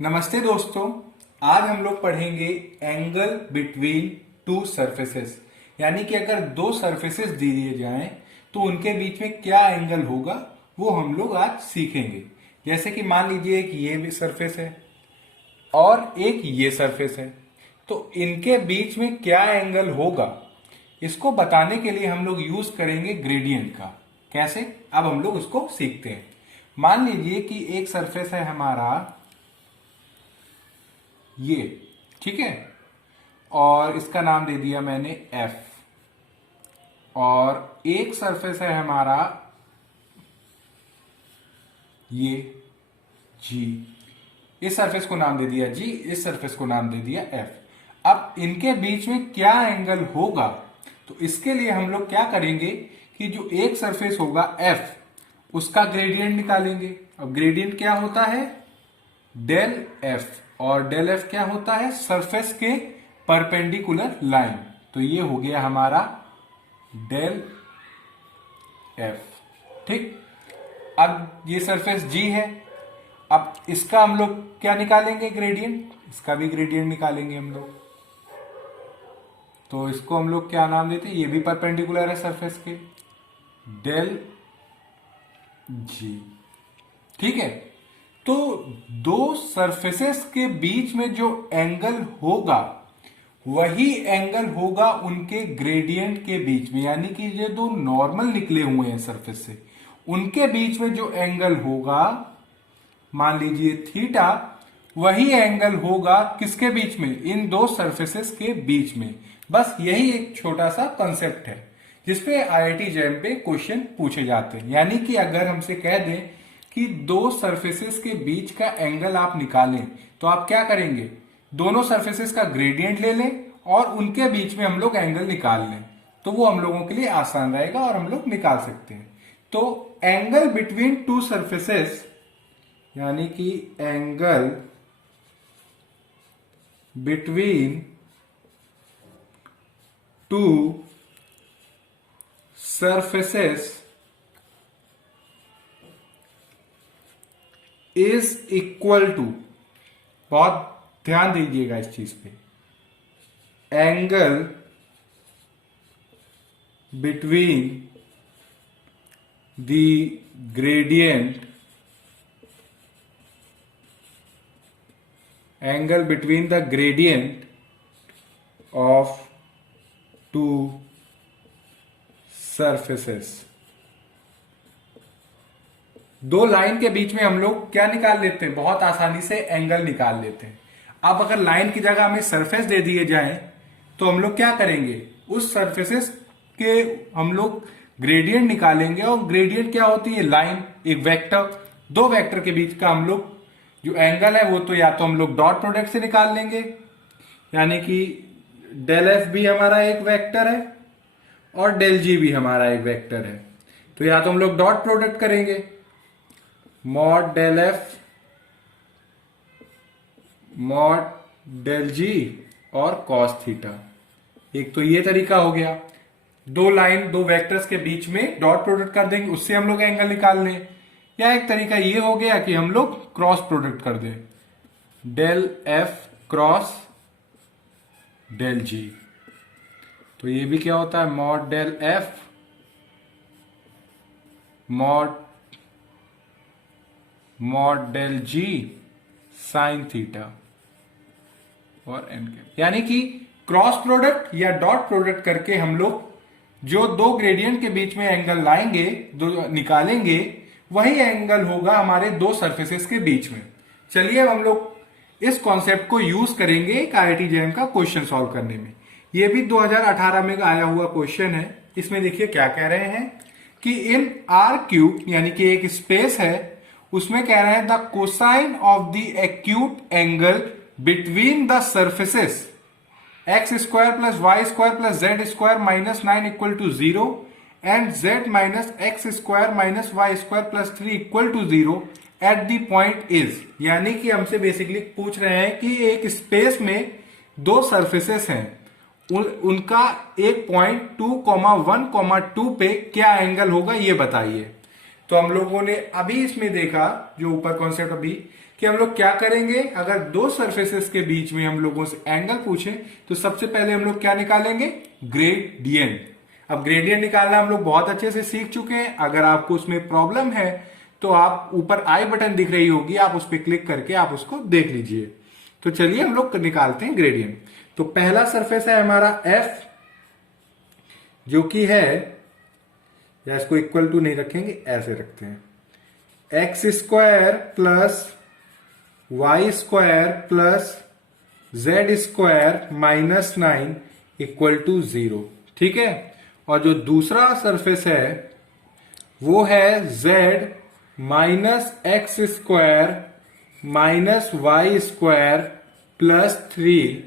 नमस्ते दोस्तों। आज हम लोग पढ़ेंगे एंगल बिटवीन टू सरफेसेस, यानी कि अगर दो सरफेसेस दे दिए जाएं तो उनके बीच में क्या एंगल होगा वो हम लोग आज सीखेंगे। जैसे कि मान लीजिए एक ये भी सरफेस है और एक ये सरफेस है, तो इनके बीच में क्या एंगल होगा इसको बताने के लिए हम लोग यूज करेंगे ग्रेडियंट का। कैसे, अब हम लोग उसको सीखते हैं। मान लीजिए कि एक सरफेस है हमारा ये, ठीक है, और इसका नाम दे दिया मैंने एफ, और एक सरफेस है हमारा ये जी। इस सरफेस को नाम दे दिया जी, इस सरफेस को नाम दे दिया एफ। अब इनके बीच में क्या एंगल होगा, तो इसके लिए हम लोग क्या करेंगे कि जो एक सरफेस होगा एफ उसका ग्रेडियंट निकालेंगे। अब ग्रेडियंट क्या होता है, डेल एफ, और डेल एफ क्या होता है, सरफेस के परपेंडिकुलर लाइन। तो ये हो गया हमारा डेल एफ, ठीक। अब ये सरफेस जी है, अब इसका हम लोग क्या निकालेंगे, ग्रेडियंट, इसका भी ग्रेडियंट निकालेंगे हम लोग। तो इसको हम लोग क्या नाम देते हैं, ये भी परपेंडिकुलर है सरफेस के, डेल जी, ठीक है। तो दो सरफेसेस के बीच में जो एंगल होगा वही एंगल होगा उनके ग्रेडियंट के बीच में, यानी कि ये दो नॉर्मल निकले हुए हैं सरफेस से, उनके बीच में जो एंगल होगा, मान लीजिए थीटा, वही एंगल होगा किसके बीच में, इन दो सरफेसेस के बीच में। बस यही एक छोटा सा कंसेप्ट है जिसपे आईआईटी जैम पे क्वेश्चन पूछे जाते हैं। यानी कि अगर हमसे कह दें कि दो सरफेसेस के बीच का एंगल आप निकालें, तो आप क्या करेंगे, दोनों सरफेसेस का ग्रेडियंट ले लें और उनके बीच में हम लोग एंगल निकाल लें, तो वो हम लोगों के लिए आसान रहेगा और हम लोग निकाल सकते हैं। तो एंगल बिटवीन टू सरफेसेस, यानी कि angle between two surfaces is equal to, बहुत ध्यान दीजिएगा इस चीज पे, angle between the gradient, angle between the gradient of two surfaces. दो लाइन के बीच में हम लोग क्या निकाल लेते हैं, बहुत आसानी से एंगल निकाल लेते हैं। अब अगर लाइन की जगह हमें सरफेस दे दिए जाए तो हम लोग क्या करेंगे, उस सरफेसेस के हम लोग ग्रेडियंट निकालेंगे। और ग्रेडियंट क्या होती है, लाइन, एक वेक्टर, दो वेक्टर के बीच का हम लोग जो एंगल है वो तो या तो हम लोग डॉट प्रोडक्ट से निकाल लेंगे, यानी कि डेल एफ भी हमारा एक वेक्टर है और डेल जी भी हमारा एक वेक्टर है। तो या तो हम लोग डॉट प्रोडक्ट करेंगे, mod del F mod del G और कॉस थीटा। एक तो ये तरीका हो गया, दो लाइन दो वेक्टर्स के बीच में डॉट प्रोडक्ट कर देंगे, उससे हम लोग एंगल निकाल लें। या एक तरीका ये हो गया कि हम लोग क्रॉस प्रोडक्ट कर दें, del F cross del G. तो ये भी क्या होता है, mod del F mod del G sine theta और एन के, यानी कि क्रॉस प्रोडक्ट या डॉट प्रोडक्ट करके हम लोग जो दो ग्रेडियंट के बीच में एंगल लाएंगे, दो निकालेंगे, वही एंगल होगा हमारे दो सरफेसेस के बीच में। चलिए अब हम लोग इस कॉन्सेप्ट को यूज करेंगे एक आईआईटी जैम का क्वेश्चन सॉल्व करने में। ये भी 2018 में आया हुआ क्वेश्चन है। इसमें देखिए क्या कह रहे हैं कि इन आर क्यूब, यानी कि एक स्पेस है, उसमें कह रहे हैं the cosine of the acute angle between the surfaces x square plus y square plus z square minus 9 equal to 0 and z minus x square minus y square plus 3 equal to 0 at the point is. यानी कि हमसे basically पूछ रहे हैं कि एक space में दो सरफेसेस हैं, उनका एक पॉइंट 2,1,2 पे क्या एंगल होगा ये बताइए। तो हम लोगों ने अभी इसमें देखा, जो ऊपर कॉन्सेप्ट अभी, कि हम लोग क्या करेंगे, अगर दो सरफेसेस के बीच में हम लोगों से एंगल पूछे तो सबसे पहले हम लोग क्या निकालेंगे, ग्रेडियंट। अब ग्रेडियंट निकालना हम लोग बहुत अच्छे से सीख चुके हैं। अगर आपको उसमें प्रॉब्लम है तो आप ऊपर आई बटन दिख रही होगी, आप उस पर क्लिक करके आप उसको देख लीजिए। तो चलिए हम लोग निकालते हैं ग्रेडियंट। तो पहला सरफेस है हमारा एफ, जो कि है, या इसको इक्वल टू नहीं रखेंगे, ऐसे रखते हैं, x square plus y square plus z square minus 9 equal to 0। ठीक है। और जो दूसरा सरफेस है वो है z minus x square minus y square plus 3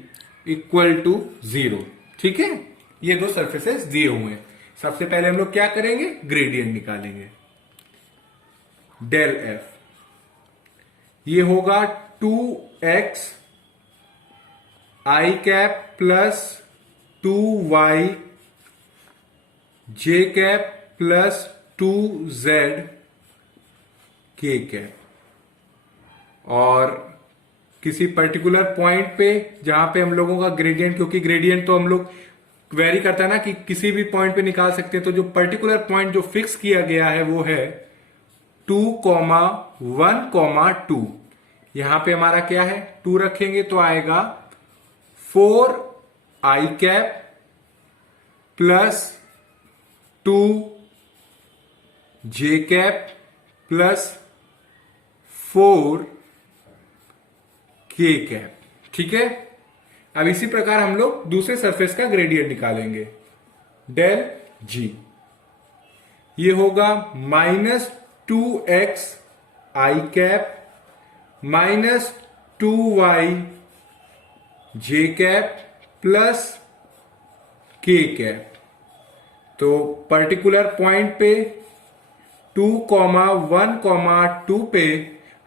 equal to 0। ठीक है। ये दो सरफेसेस दिए हुए हैं। सबसे पहले हम लोग क्या करेंगे, ग्रेडियंट निकालेंगे। डेल एफ ये होगा 2x आई कैप प्लस 2y जे कैप प्लस 2z के कैप। और किसी पर्टिकुलर पॉइंट पे जहां पे हम लोगों का ग्रेडियंट, क्योंकि ग्रेडियंट तो हम लोग वेरी करता है ना कि किसी भी पॉइंट पे निकाल सकते हैं, तो जो पर्टिकुलर पॉइंट जो फिक्स किया गया है वो है 2,1,2। यहां पे हमारा क्या है, 2 रखेंगे तो आएगा 4 I cap plus 2 J cap plus 4 K cap. ठीक है। अब इसी प्रकार हम लोग दूसरे सरफेस का ग्रेडियंट निकालेंगे। डेल जी ये होगा -2x आई कैप माइनस 2y जे कैप प्लस के कैप। तो पर्टिकुलर पॉइंट पे 2,1,2 पे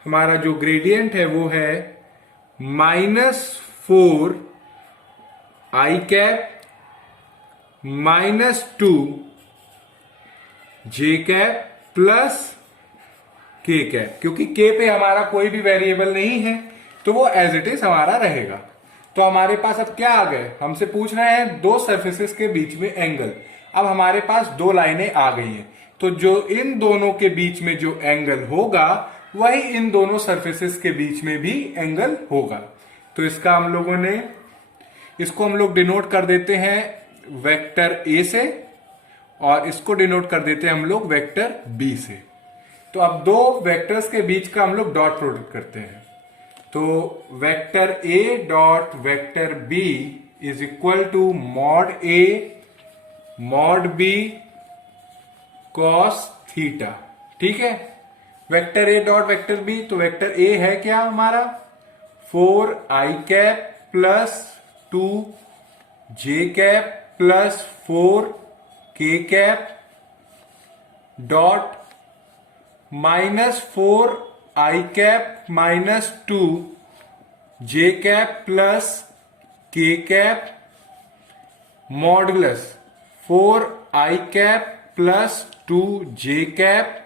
हमारा जो ग्रेडियंट है वो है -4 I cap -2 J cap plus K cap. क्योंकि के पे हमारा कोई भी वेरिएबल नहीं है तो वो एज इट इज हमारा रहेगा। तो हमारे पास अब क्या आ गए, हमसे पूछ रहे हैं दो सरफेसेस के बीच में एंगल। अब हमारे पास दो लाइनें आ गई हैं, तो जो इन दोनों के बीच में जो एंगल होगा वही इन दोनों सरफेसेस के बीच में भी एंगल होगा। तो इसका हम लोगों ने, इसको हम लोग डिनोट कर देते हैं वेक्टर ए से, और इसको डिनोट कर देते हैं हम लोग वेक्टर बी से। तो अब दो वेक्टर्स के बीच का हम लोग डॉट प्रोडक्ट करते हैं। तो vector A dot vector B is equal to mod A mod B cos theta. ठीक है। Vector A dot vector B, तो वेक्टर ए है क्या हमारा 4 I cap plus 2 J cap plus 4 K cap dot -4 I cap -2 J cap plus K cap modulus 4 I cap plus 2 J cap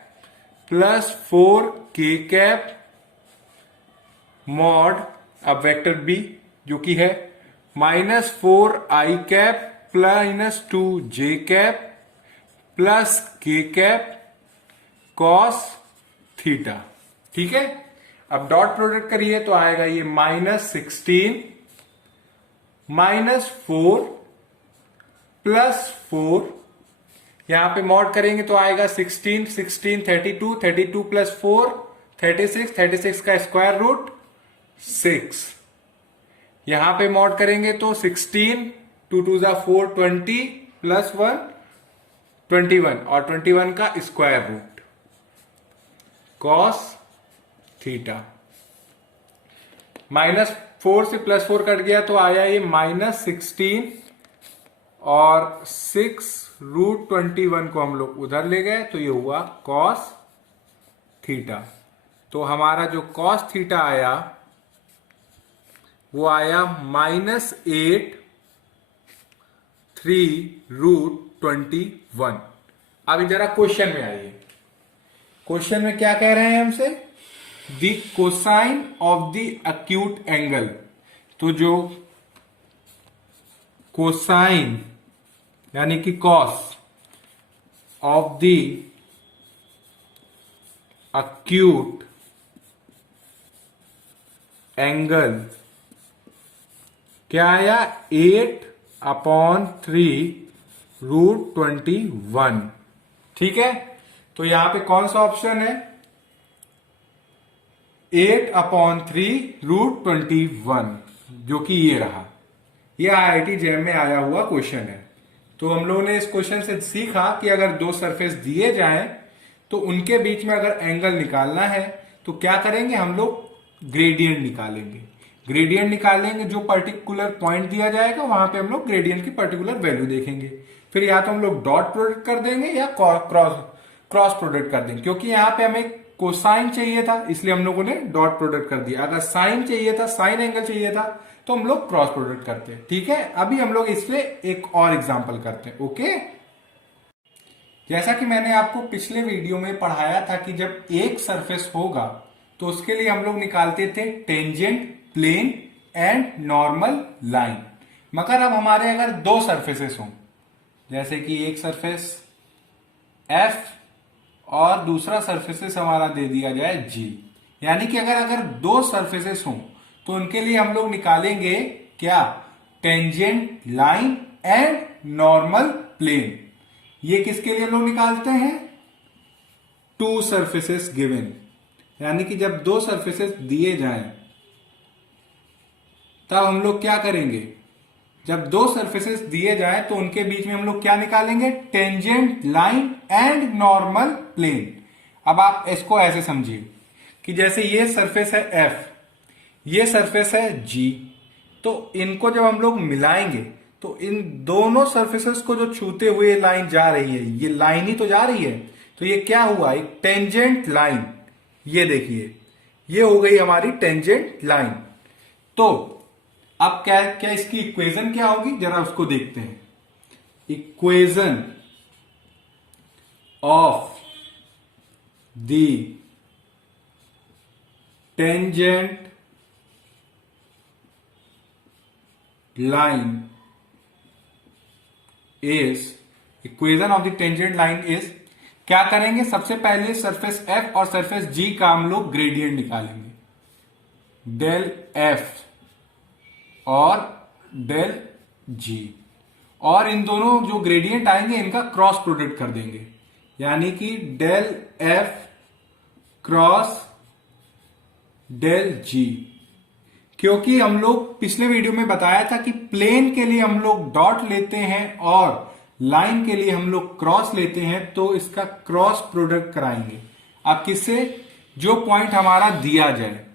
plus 4 K cap mod, अब vector B जो कि है -4 I cap plus 2 J cap plus K cap cos theta. ठीक है। अब dot product करिए तो आएगा ये -16 -4 प्लस 4, यहां पे मॉड करेंगे तो आएगा 16 16 32 32 प्लस 4 36 36 का स्क्वायर रूट 6। यहां पे मॉड करेंगे तो 16 2 2 4 20 प्लस 1 21 और 21 का स्क्वायर रूट कॉस थीटा। -4 से +4 कट गया तो आया ये -16 और 6√21 को हम लोग उधर ले गए तो ये हुआ कॉस थीटा। तो हमारा जो कॉस थीटा आया वो आया -8 3√21। अभी जरा क्वेश्चन में आइए। क्वेश्चन में क्या कह रहे हैं हमसे the cosine of the acute angle. तो जो कोसाइन यानी कि cos of the acute angle क्या आया 8/3√21। ठीक है, तो यहां पे कौन सा ऑप्शन है 8/3√21 जो कि ये रहा। ये आईआईटी जेईई में आया हुआ क्वेश्चन है। तो हम लोगों ने इस क्वेश्चन से सीखा कि अगर दो सरफेस दिए जाएं तो उनके बीच में अगर एंगल निकालना है तो क्या करेंगे हम लोग ग्रेडियंट निकालेंगे। ग्रेडियंट निकालेंगे, जो पर्टिकुलर पॉइंट दिया जाएगा वहां पे हम लोग ग्रेडियंट की पर्टिकुलर वैल्यू देखेंगे। फिर या तो हम लोग डॉट प्रोडक्ट कर देंगे या क्रॉस प्रोडक्ट कर देंगे। क्योंकि यहाँ पे हमें कोसाइन चाहिए था इसलिए हम लोगों ने डॉट प्रोडक्ट कर दिया। अगर साइन चाहिए था, साइन एंगल चाहिए था तो हम लोग क्रॉस प्रोडक्ट करते हैं। ठीक है, अभी हम लोग इससे एक और एग्जांपल करते हैं। ओके, जैसा कि मैंने आपको पिछले वीडियो में पढ़ाया था कि जब एक सरफेस होगा तो उसके लिए हम लोग निकालते थे tangent, plane and normal line. मगर अब हमारे अगर दो सरफेसेस हों, जैसे कि एक सरफेस F और दूसरा सरफेसेस हमारा दे दिया जाए G, यानी कि अगर दो सरफेसेस हों तो उनके लिए हम लोग निकालेंगे क्या tangent line and normal plane. ये किसके लिए हम लोग निकालते हैं टू सरफेसेस गिवन, यानी कि जब दो सरफेसेस दिए जाएं तब हम लोग क्या करेंगे, जब दो सरफेसेस दिए जाएं तो उनके बीच में हम लोग क्या निकालेंगे tangent line and normal plane. अब आप इसको ऐसे समझिए कि जैसे ये सरफेस है F, ये सरफेस है G, तो इनको जब हम लोग मिलाएंगे तो इन दोनों सरफेसेस को जो छूते हुए लाइन जा रही है, ये लाइन ही तो जा रही है, तो ये क्या हुआ एक टेंजेंट लाइन। ये देखिए ये हो गई हमारी टेंजेंट लाइन। तो अब क्या क्या इसकी इक्वेशन क्या होगी जरा उसको देखते हैं। Equation of the tangent line is, equation of the tangent line is, क्या करेंगे सबसे पहले सरफेस F और सरफेस G का हम लोग ग्रेडियंट निकालेंगे, डेल F और डेल G, और इन दोनों जो ग्रेडियंट आएंगे इनका क्रॉस प्रोडक्ट कर देंगे, यानी कि del F cross del G। क्योंकि हम लोग पिछले वीडियो में बताया था कि प्लेन के लिए हम लोग डॉट लेते हैं और लाइन के लिए हम लोग क्रॉस लेते हैं, तो इसका क्रॉस प्रोडक्ट कराएंगे। अब किससे, जो पॉइंट हमारा दिया जाए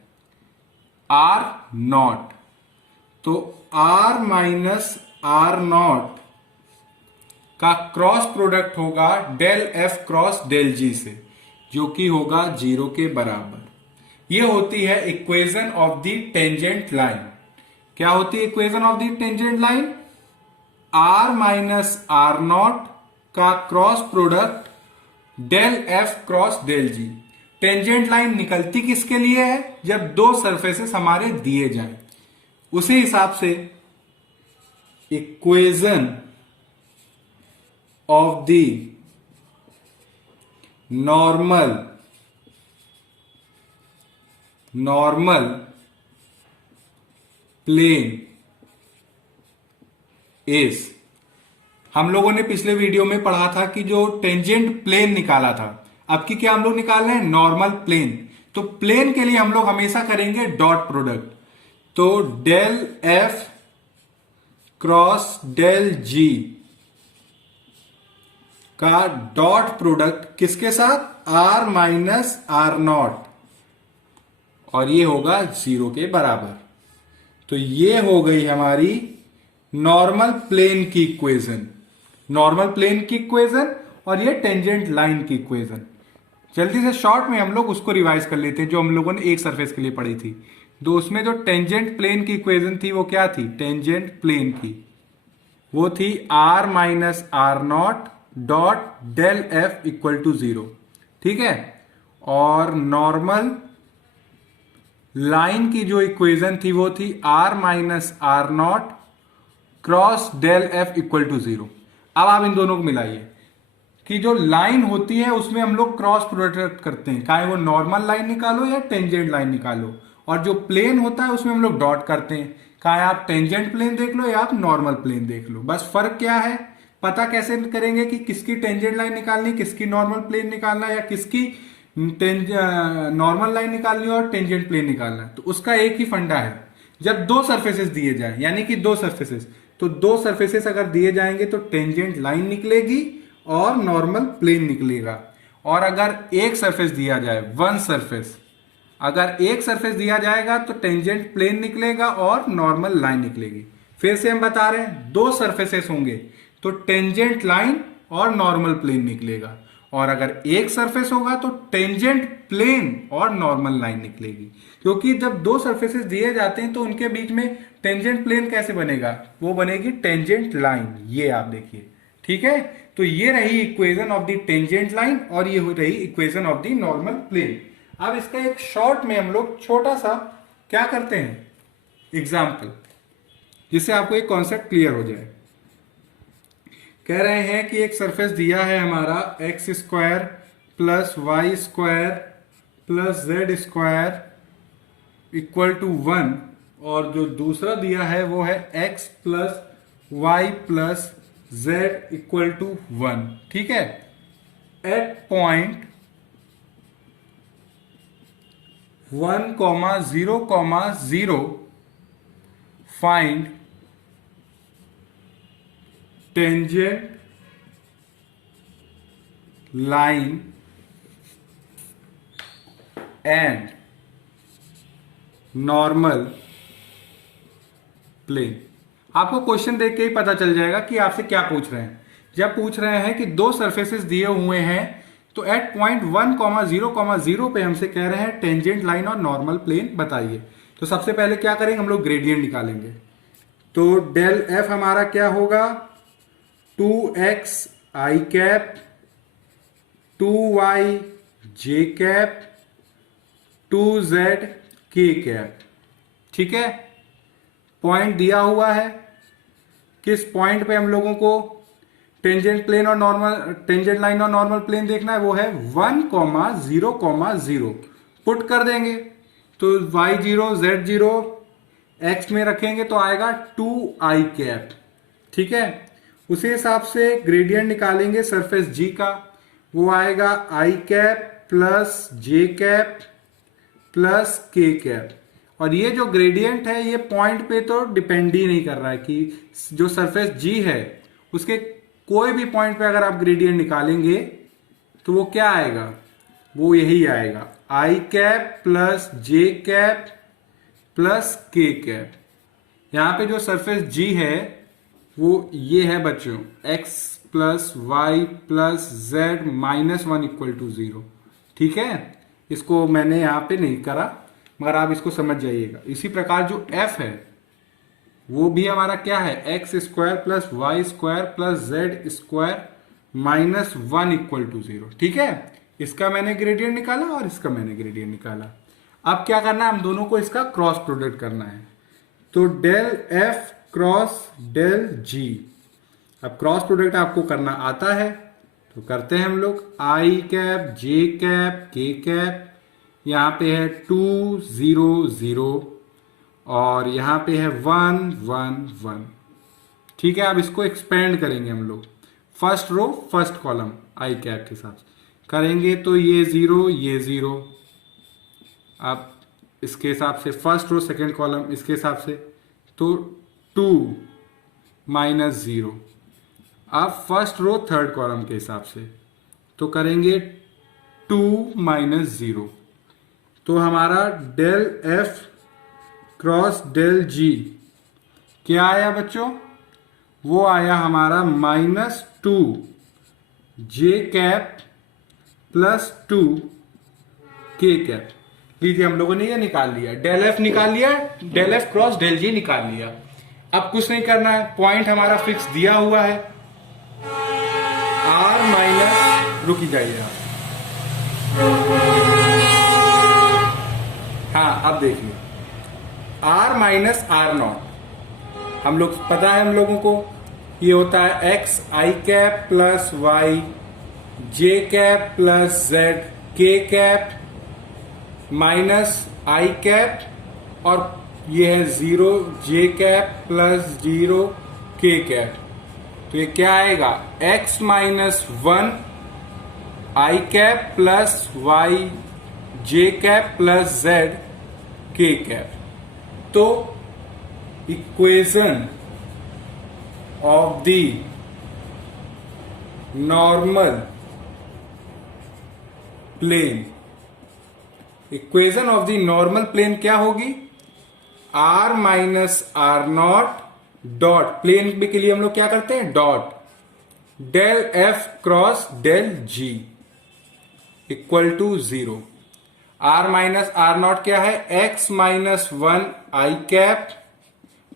R0, तो R माइनस R0 का क्रॉस प्रोडक्ट होगा del F cross del G से, जो कि होगा 0 के बराबर। ये होती है equation of the tangent line. क्या होती है equation of the tangent line, R minus R0 का cross product del F cross del G। Tangent line निकलती किसके लिए है, जब दो सरफेसेस हमारे दिए जाएं। उसी हिसाब से equation of the normal plane is, हम लोगों ने पिछले वीडियो में पढ़ा था कि जो टेंजेंट प्लेन निकाला था, अब की क्या हम लोग निकाल रहे हैं नॉर्मल प्लेन। तो प्लेन के लिए हम लोग हमेशा करेंगे डॉट प्रोडक्ट, तो del F cross del G का डॉट प्रोडक्ट किसके साथ, R माइनस R0, और ये होगा 0 के बराबर। तो ये हो गई हमारी नॉर्मल प्लेन की इक्वेशन, नॉर्मल प्लेन की इक्वेशन, और ये टेंजेंट लाइन की इक्वेशन। जल्दी से शॉर्ट में हम लोग उसको रिवाइज कर लेते हैं जो हम लोगों ने एक सरफेस के लिए पढ़ी थी। तो उसमें जो टेंजेंट प्लेन की इक्वेशन थी वो क्या थी, टेंजेंट प्लेन की वो थी R minus R0 dot del F equal to 0। ठीक है, और नॉर्मल लाइन की जो इक्वेशन थी वो थी r minus R not cross del F equal to 0। अब आप इन दोनों को मिलाइए कि जो लाइन होती है उसमें हम लोग क्रॉस प्रोडक्ट करते हैं, चाहे वो नॉर्मल लाइन निकालो या टेंजेंट लाइन निकालो, और जो प्लेन होता है उसमें हम लोग डॉट करते हैं, चाहे आप टेंजेंट प्लेन देख लो या आप नॉर्मल प्लेन देख लो। बस फर्क क्या है, पता कैसे करेंगे कि किसकी टेंजेंट लाइन निकालनी, किसकी नॉर्मल प्लेन निकालना, या किसकी नॉर्मल लाइन निकालनी और टेंजेंट प्लेन निकालना। तो उसका एक ही फंडा है, जब दो सरफेसेस दिए जाए, यानी कि दो सरफेसेस, तो दो सरफेसेस अगर दिए जाएंगे तो टेंजेंट लाइन निकलेगी और नॉर्मल प्लेन निकलेगा। और अगर एक सरफेस दिया जाए, वन सरफेस, अगर एक सरफेस दिया जाएगा तो टेंजेंट प्लेन निकलेगा और नॉर्मल लाइन निकलेगी। फिर से हम बता रहे हैं, दो सरफेसेस होंगे तो टेंजेंट लाइन और नॉर्मल प्लेन निकलेगा, और अगर एक सरफेस होगा तो टेंजेंट प्लेन और नॉर्मल लाइन निकलेगी। क्योंकि जब दो सरफेसेस दिए जाते हैं तो उनके बीच में टेंजेंट प्लेन कैसे बनेगा, वो बनेगी टेंजेंट लाइन। ये आप देखिए, ठीक है। तो ये रही equation of the tangent line और ये हो रही equation of the normal plane. अब इसका एक शॉर्ट में हम लोग छोटा सा क्या करते हैं, एग्जाम्पल, जिससे आपको एक कॉन्सेप्ट क्लियर हो जाए। कह रहे हैं कि एक सरफेस दिया है हमारा x square plus y square plus z square equal to 1, और जो दूसरा दिया है वो है x plus y plus z equal to 1, ठीक है। At point 1,0,0 find tangent line and normal plane. आपको क्वेश्चन देख के ही पता चल जाएगा कि आपसे क्या पूछ रहे हैं। जब पूछ रहे हैं कि दो सरफेसेस दिए हुए हैं तो एट पॉइंट 1,0,0 पे हमसे कह रहे हैं टेंजेंट लाइन और नॉर्मल प्लेन बताइए। तो सबसे पहले क्या करेंगे, हम लोग ग्रेडियंट निकालेंगे। तो डेल एफ हमारा क्या होगा, 2x i cap 2y j cap 2z k cap, ठीक है। पॉइंट दिया हुआ है, किस पॉइंट पे हम लोगों को टेंजेंट प्लेन और नॉर्मल, टेंजेंट लाइन और नॉर्मल प्लेन देखना है, वो है 1,0,0 पुट कर देंगे। तो y0 z0 x में रखेंगे तो आएगा 2i कैप, ठीक है। उसी हिसाब से ग्रेडियंट निकालेंगे सरफेस g का, वो आएगा i cap plus j cap plus k cap. और ये जो ग्रेडियंट है ये पॉइंट पे तो डिपेंड ही नहीं कर रहा है कि जो सरफेस g है उसके कोई भी पॉइंट पे अगर आप ग्रेडियंट निकालेंगे तो वो क्या आएगा, वो यही आएगा i cap plus j cap plus k cap. यहां पे जो सरफेस g है वो ये है बच्चों, x plus y plus z minus 1 equal to 0, ठीक है। इसको मैंने यहां पे नहीं करा मगर आप इसको समझ जाइएगा। इसी प्रकार जो f है वो भी हमारा क्या है, x square plus y square plus z square minus 1 equal to 0, ठीक है। इसका मैंने ग्रेडियंट निकाला और इसका मैंने ग्रेडियंट निकाला। अब क्या करना है, हम दोनों को इसका क्रॉस प्रोडक्ट करना है। तो डेल एफ क्रॉस डेल जी। अब क्रॉस प्रोडक्ट आपको करना आता है तो करते हैं हम लोग। आई cap J cap K cap, यहाँ पे है 2 0 0 और यहाँ पे है 1 1 1, ठीक है। अब इसको एक्सपेंड करेंगे हम लोग, first row first column I cap के साथ करेंगे तो ये 0 ये 0। अब इसके हिसाब से फर्स्ट रो सेकंड कॉलम इसके हिसाब से तो 2 माइनस 0। अब फर्स्ट रो थर्ड कॉलम के हिसाब से तो करेंगे 2 माइनस 0। तो हमारा डेल एफ क्रॉस डेल जी क्या आया बच्चों, वो आया हमारा minus 2 J cap plus 2 K cap. लीजिए हम लोगों ने ये निकाल लिया, डेल एफ निकाल लिया, डेल एफ क्रॉस डेल जी निकाल लिया। अब कुछ नहीं करना है, पॉइंट हमारा फिक्स दिया हुआ है आर माइनस, रुकी जाइए आप, हाँ अब देखिए r माइनस आर नॉट, हम लोग पता है हम लोगों को ये होता है x आई cap plus y J cap plus z K cap minus आई कैप और ये है 0 जे कैप प्लस 0 के कैप। तो ये क्या आएगा x minus 1 I cap plus y J cap plus z K cap. तो equation of the normal plane, equation of the normal plane क्या होगी, r minus R not dot, plane के लिए हम लोग क्या करते हैं dot, del f cross del g equal to 0। r minus R not क्या है, x minus 1 I cap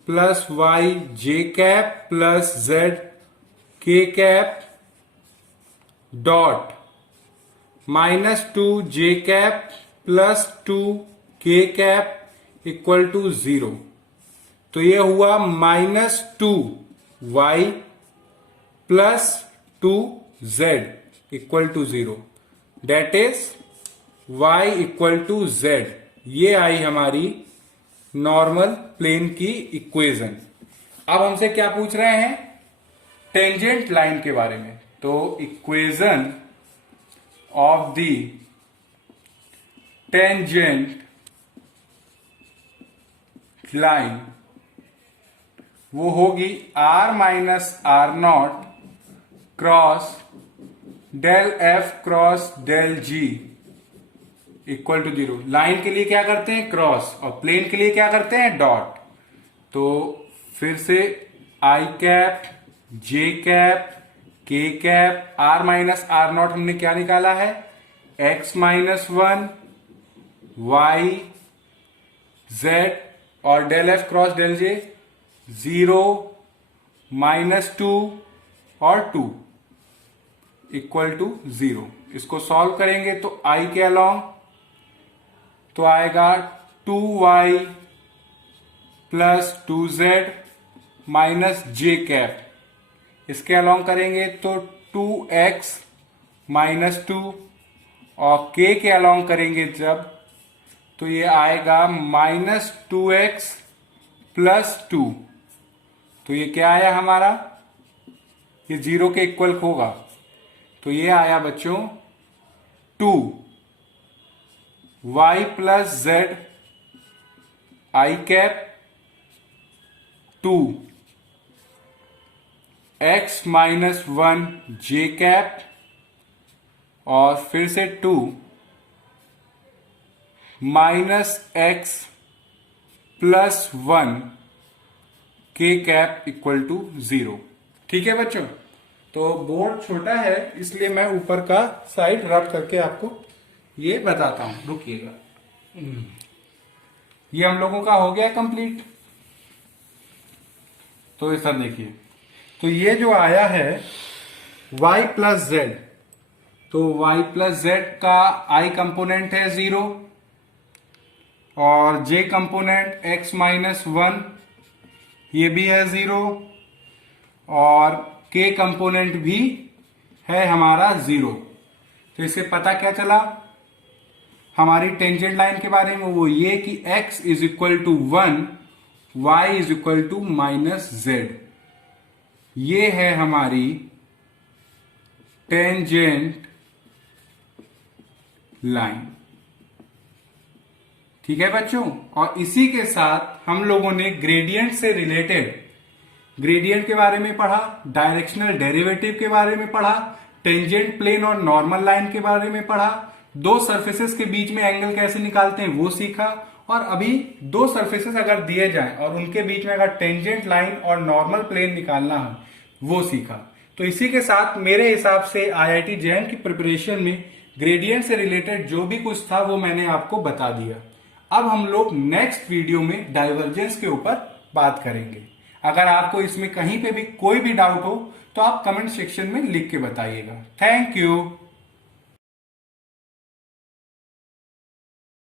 plus y J cap plus z K cap dot minus 2 J cap plus 2 K cap equal to 0। तो ये हुआ minus 2 y plus 2 z equal to 0, that is y equal to z। ये आई हमारी normal plane की equation. अब हमसे क्या पूछ रहे हैं, टेंजेंट लाइन के बारे में। तो equation of the tangent line वो होगी r minus R not cross del f cross del g equal to 0। Line के लिए क्या करते हैं क्रॉस और प्लेन के लिए क्या करते हैं डॉट। तो फिर से I cap J cap K cap, r minus R naught हमने क्या निकाला है x माइनस 1 y z और del f cross del j 0 minus 2 और 2 इक्वल टू 0। इसको सॉल्व करेंगे तो i के अलोंग तो आएगा 2y प्लस 2z माइनस जे कैप, इसके अलोंग करेंगे तो 2x माइनस 2 और k के अलोंग करेंगे जब तो ये आएगा माइनस 2x प्लस 2। तो ये क्या आया हमारा, ये 0 के इक्वल होगा। तो ये आया बच्चों 2 y प्लस z आई कैप 2 x माइनस 1 जे कैप और फिर से 2 माइनस x प्लस 1 के कैप इक्वल टू 0। ठीक है बच्चों, तो बोर्ड छोटा है इसलिए मैं ऊपर का साइड रब करके आपको ये बताता हूं, रुकिएगा। ये हम लोगों का हो गया कंप्लीट। तो ये सब देखिए, तो ये जो आया है y प्लस z, तो y प्लस z का i कंपोनेंट है 0 और j कंपोनेंट x माइनस 1 ये भी है 0 और k कंपोनेंट भी है हमारा 0। तो इससे पता क्या चला हमारी टेंजेंट लाइन के बारे में, वो ये कि x is equal to 1 y is equal to minus z। ये है हमारी टेंजेंट लाइन। ठीक है बच्चों, और इसी के साथ हम लोगों ने ग्रेडियंट से रिलेटेड ग्रेडियंट के बारे में पढ़ा, डायरेक्शनल डेरिवेटिव के बारे में पढ़ा, टेंजेंट प्लेन और नॉर्मल लाइन के बारे में पढ़ा, दो सरफेसेस के बीच में एंगल कैसे निकालते हैं वो सीखा, और अभी दो सरफेसेस अगर दिए जाएं और उनके बीच में अगर टेंजेंट लाइन और नॉर्मल प्लेन निकालना है वो सीखा। तो इसी के साथ मेरे हिसाब से IIT JEM की प्रिपरेशन में ग्रेडियंट से रिलेटेड जो भी कुछ था वो मैंने आपको बता दिया। अब हम लोग नेक्स्ट वीडियो में डाइवर्जेंस के ऊपर बात करेंगे। अगर आपको इसमें कहीं पे भी कोई भी डाउट हो तो आप कमेंट सेक्शन में लिख के बताइएगा। Thank you.